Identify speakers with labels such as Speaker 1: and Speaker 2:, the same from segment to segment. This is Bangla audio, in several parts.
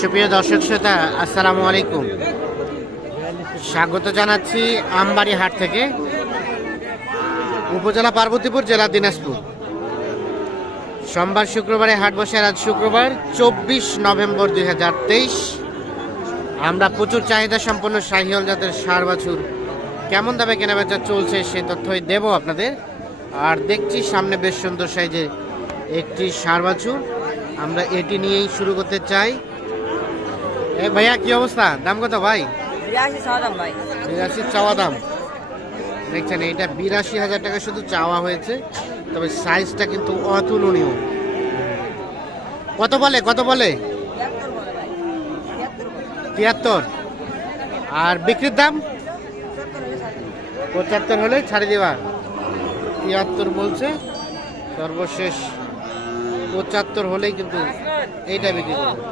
Speaker 1: সুপ্রিয় দর্শক শ্রোতা, আসসালামু আলাইকুম। স্বাগত জানাচ্ছি আমবাড়ি হাট থেকে, উপজেলা পার্বতীপুর, জেলা দিনাজপুর। সোমবার শুক্রবারে হাট বসে, আজ শুক্রবার, চব্বিশ নভেম্বর দু হাজার তেইশ। আমরা প্রচুর চাহিদা সম্পন্ন শাহিওল জাতের সার বাছুর কেমন দামে কেনাবেচা চলছে সে তথ্যই দেব আপনাদের। আর দেখছি সামনে বেশ সুন্দর সাইজে একটি সার বাছুর। আমরা এটি নিয়েই শুরু করতে চাই। এ ভাইয়া কি অবস্থা? দাম কত ভাই?
Speaker 2: বিরাশি সাদাম ভাই।
Speaker 1: বিরাশি চাওয়া দাম। দেখছেন এটা বিরাশি হাজার টাকা শুধু চাওয়া হয়েছে তবে সাইজটা কিন্তু অতুলনীয়। কত বলে কত বলে? তিয়াত্তর। আর বিক্রির দাম? পঁচাত্তর হলে ছাড়ে দেবা। তিয়াত্তর বলছে সর্বশেষ পঁচাত্তর হলেই কিন্তু এইটা বিক্রি করবে।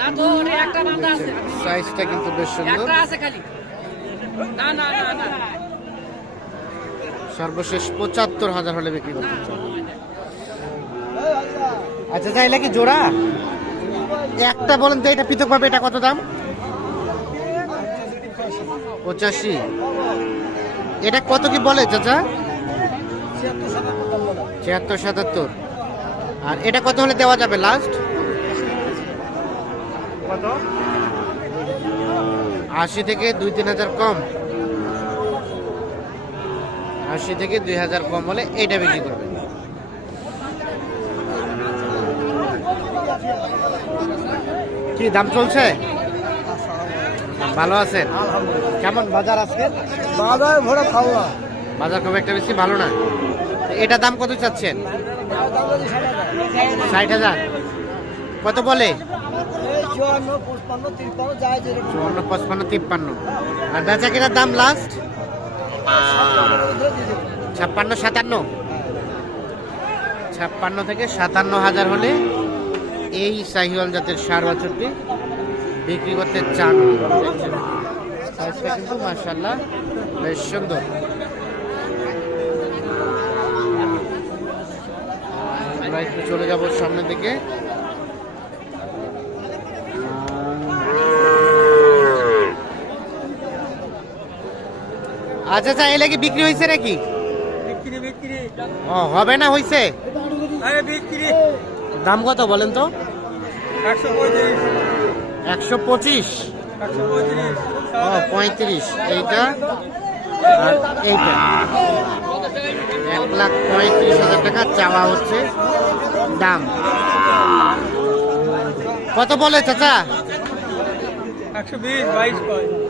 Speaker 2: না তো একটা বান্ধা আছে।
Speaker 1: সাইজটা কিন্তু বেশ সুন্দর। একটা
Speaker 2: আছে খালি। না না না না।
Speaker 1: সর্বশেষ পঁচাত্তর হাজার হলে বিক্রি করতে আচ্ছা চাইলে কি জোড়া? একটা বলেন তো এটা পৃথক ভাবে এটা কত দাম? পঁচাশি। এটা কত কি বলে চাচা? ছিয়াত্তর সাতাত্তর আর এটা কত হলে দেওয়া যাবে লাস্ট কত? আশি থেকে দুই তিন হাজার কম। আশি থেকে দুই হাজার কম হলে এইটা বিক্রি করবে কি দাম চলছে? ভালো আছেন? কেমন বাজার আজকে?
Speaker 3: বাজার ভরে খাওয়া
Speaker 1: বাজার খুব একটা বেশি ভালো না। এটা দাম কত চাচ্ছেন? ষাট হাজার। কত বলে? চুয়ান্ন, পঁচপান্ন, তিপ্পান্ন আর বেচা কেনার দাম লাস্ট ছাপ্পান্ন, সাতান্ন। ছাপ্পান্ন থেকে সাতান্ন হাজার হলে এই সাহিওয়াল জাতের সার বছরটি বিক্রি করতে চান। সাইজটা কিন্তু মার্শাল্লাহ বেশ সুন্দর। আমরা একটু চলে যাব সামনের দিকে। আচ্ছা আচ্ছা এলে কি বিক্রি হয়েছে নাকি? বিক্রি বিক্রি। ও হবে না হয়েছে দাম কত বলেন তো? একশো পঁচিশ? পঁয়ত্রিশ এইটা? আর এইটা? এক লাখ পঁয়ত্রিশ হাজার টাকা চাওয়া হচ্ছে দাম। কত বলে চাচা একশো বিশ বাইশ কয়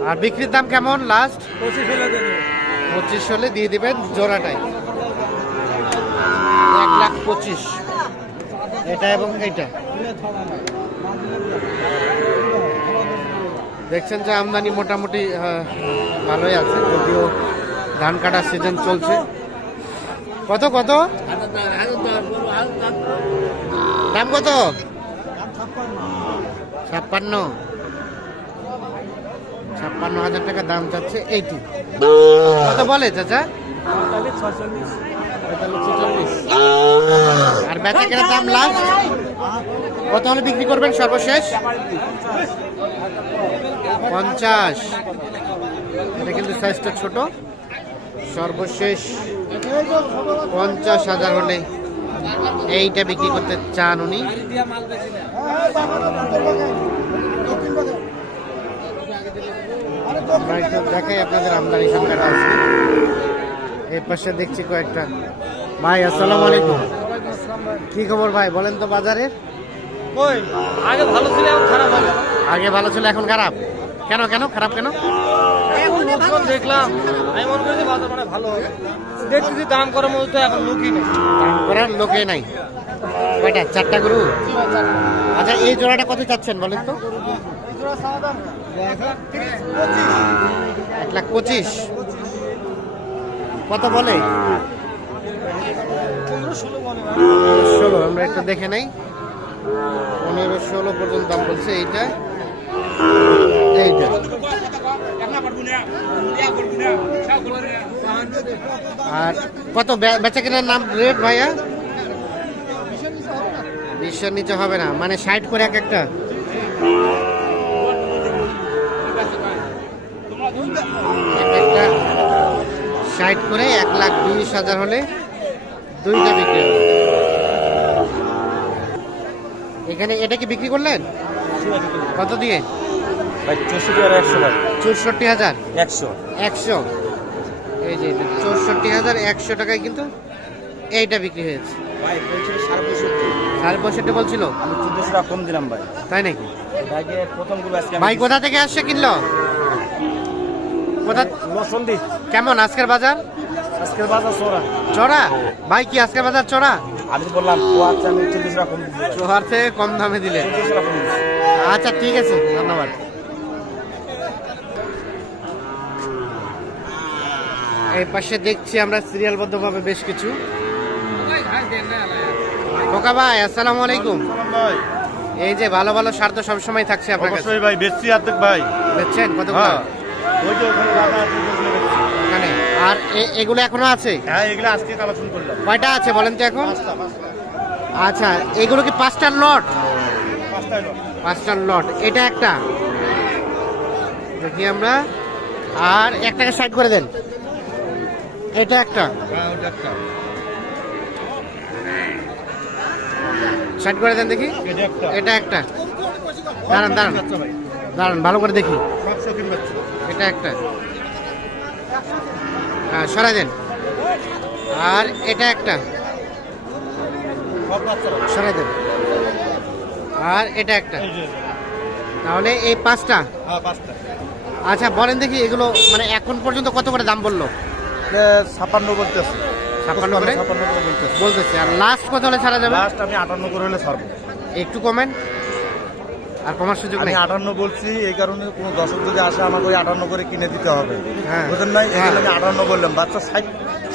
Speaker 1: আর বিক্রির দাম কেমন? লাস্ট পঁচিশ হলে পঁচিশ হলে দিয়ে দিবেন জোড়াটাই। এক লাখ পঁচিশ। এটা এবং এটা দেখছেন যে আমদানি মোটামুটি ভালোই আছে। যদিও ধান কাটার সিজন চলছে। কত কত? দাম কত? ছাপ্পান্ন। ছাপ্পান্ন হাজার টাকা দাম চাচ্ছে এইটি। কত বলে চাচা? আর বেচা কেনার দাম লাস্ট কত হলে বিক্রি করবেন সর্বশেষ? পঞ্চাশ। এটা কিন্তু সাইজটা ছোট। সর্বশেষ পঞ্চাশ হাজার হলে এইটা বিক্রি করতে চান উনি। আমরা একটু দেখাই আপনাদের আমদানি সংখ্যাটা আছে এই পাশে দেখছি কয়েকটা। ভাই আসসালামু আলাইকুম। কি খবর ভাই? বলেন তো বাজারের
Speaker 4: কই? আগে ভালো ছিল এখন খারাপ
Speaker 1: আগে ভালো ছিল এখন খারাপ। কেন কেন? খারাপ কেন?
Speaker 4: দেখলাম আমি মনে করি বাজার মানে ভালো দেখতেছি দাম করার এখন লুকই নেই।
Speaker 1: দাম করার লোকে নাই। কয়টা? চারটা গরু? আচ্ছা এই জোড়াটা কত চাচ্ছেন বলেন তো? এক লাখ পঁচিশ। কত বলে? ষোলো আমরা একটু দেখে নেই। পনেরো ষোলো পর্যন্ত দাম বলছে এইটা। এইটা। আর কত বেচা কেনার নাম রেট ভাইয়া? বিশের নিচে হবে না। মানে ষাট করে এক একটা এক একটা ষাট করে এক লাখ বিশ হাজার হলে দুইটা বিক্রি হবে। এখানে এটা কি বিক্রি করলেন? কত দিয়ে? চৌষট্টি হাজার? একশো। একশো। এই যে চৌষট্টি হাজার একশো টাকায় কিন্তু এইটা বিক্রি হয়েছে। সাড়ে পঁয়ষট্টি। বলছিল? আমি
Speaker 5: টাকা কম দিলাম ভাই।
Speaker 1: তাই নাকি? ভাই কোথা থেকে আসছে কিনলো? কোথা লসন্দি কেমন আজকের বাজার?
Speaker 5: আজকের বাজার সোরা
Speaker 1: চড়া? ভাই কি আজকের বাজার চড়া?
Speaker 5: আমি বললাম চল্লিশ
Speaker 1: চোহার থেকে কম দামে দিলে আচ্ছা ঠিক আছে ধন্যবাদ। এই পাশে দেখছি আমরা সিরিয়ালবদ্ধভাবে বেশ কিছু। খোকা ভাই আসসালামু আলাইকুম। এই যে ভালো ভালো সার তো সবসময় থাকছে আপনার কাছে।
Speaker 6: ভাই বেশি অর্ধেক ভাই। দেখছেন কত
Speaker 1: ওখানে আর এগুলো এখনও আছে? হ্যাঁ এগুলো আজকে কালেকশন করলাম। কয়টা আছে বলেন তো এখন? আচ্ছা এগুলো কি পাঁচটার লট? পাঁচটার লট। এটা একটা। দেখি আমরা। আর একটাকে সাইড করে দেন। এটা একটা। হ্যাঁ একটা। সাইড করে দেন দেখি। এটা একটা। দাঁড়ান দাঁড়ান। দাঁড়ান ভালো করে দেখি। এটা একটা। হ্যাঁ সরাই দেন। আর এটা একটা। সরাই দেন। আর এটা একটা। তাহলে এই পাঁচটা? হ্যাঁ আচ্ছা বলেন দেখি এগুলো মানে এখন পর্যন্ত কত করে দাম বলল?
Speaker 6: ছাপান্ন বলতেছে।
Speaker 1: ছাপ্পান্ন করে? বলতেছে। আর লাস্ট কত হলে ছাড়া যাবে? লাস্ট
Speaker 6: আমি আটান্ন করে হলে ছাড়বো।
Speaker 1: একটু কমেন। আর কমার সুযোগ আমি নেই
Speaker 6: আটান্ন বলছি এই কারণে কোনো দর্শক যদি আসে আমাকে ওই আটান্ন করে কিনে দিতে হবে হ্যাঁ। বুঝলেন নাই এই হ্যাঁ। জন্য আমি আটান্ন বললাম বাচ্চা ষাট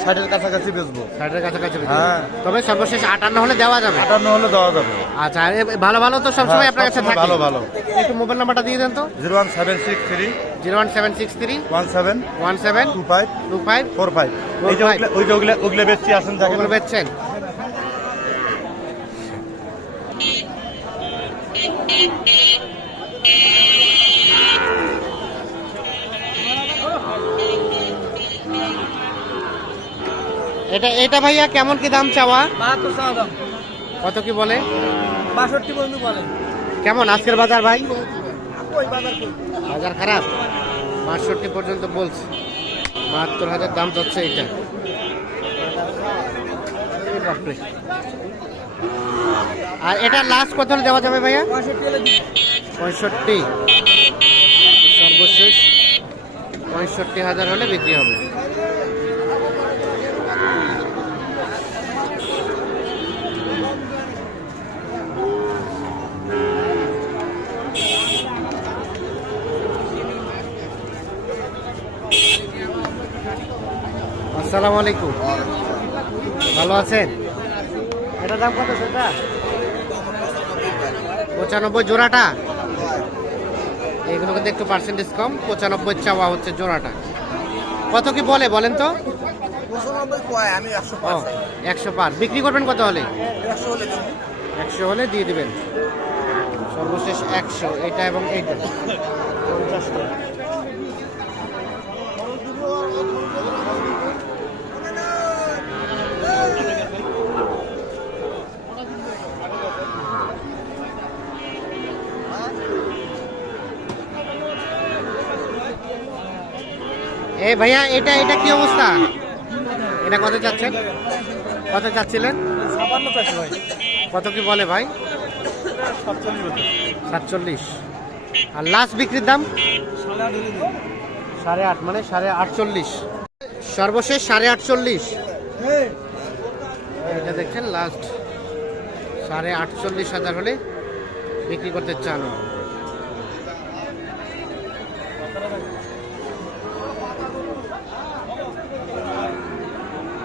Speaker 6: ষাটের কাছাকাছি বেচবো ষাটের কাছাকাছি
Speaker 1: বেশি। হ্যাঁ। তবে সর্বশেষ আটান্ন হলে দেওয়া যাবে
Speaker 6: আটান্ন হলে দেওয়া যাবে
Speaker 1: আচ্ছা আর এ- ভালো ভালো তো সবসময় হ্যাঁ, আপনার কাছে সবসময় থাকে ভালো, ভালো। একটু মোবাইল নাম্বারটা দিয়ে দেন তো
Speaker 6: zero one seven six three
Speaker 1: zero one seven six three one seven one seven two five two five four five এই যে five। ওগুলা- ওই যে ওগুলা ওগুলা বেচছি আসেন দেখেন বেচছেন এটা এটা ভাইয়া কেমন কি দাম চাওয়া? বাহাত্তর টাকা দাম। কত কি বলে? বাষট্টি পর্যন্ত বলেন কেমন আজকের বাজার ভাই? ওই বাজার খারাপ? বাষট্টি পর্যন্ত বলছে। বাহাত্তর হাজার দাম যাচ্ছে এটা। আর এটা লাস্ট কত হলে দেওয়া যাবে ভাইয়া। পঁয়ষট্টি। সর্বশেষ। পঁয়ষট্টি হাজার হলে বিক্রি হবে। আসসালামু আলাইকুম। ভালো আছেন? এটা দাম কত সেটা? পঁচানব্বই জোড়াটা? এগুলোকে একটু পার্সেন্টেজ কম পঁচানব্বই চাওয়া হচ্ছে জোড়াটা। কত কি বলে বলেন তো? একশো পার বিক্রি করবেন কত হলে? একশো হলে দিয়ে দিবেন। সর্বশেষ একশো এটা এবং এইটা। পঞ্চাশ এই ভাইয়া এটা এটা কি অবস্থা? এটা কত চাচ্ছেন? কত চাচ্ছিলেন? ভাই। কত কি বলে ভাই? সাতচল্লিশ আর লাস্ট বিক্রির দাম? সাড়ে আট মানে সাড়ে আটচল্লিশ। সর্বশেষ সাড়ে আটচল্লিশ। এটা দেখছেন লাস্ট সাড়ে আটচল্লিশ হাজার হলে বিক্রি করতে চান।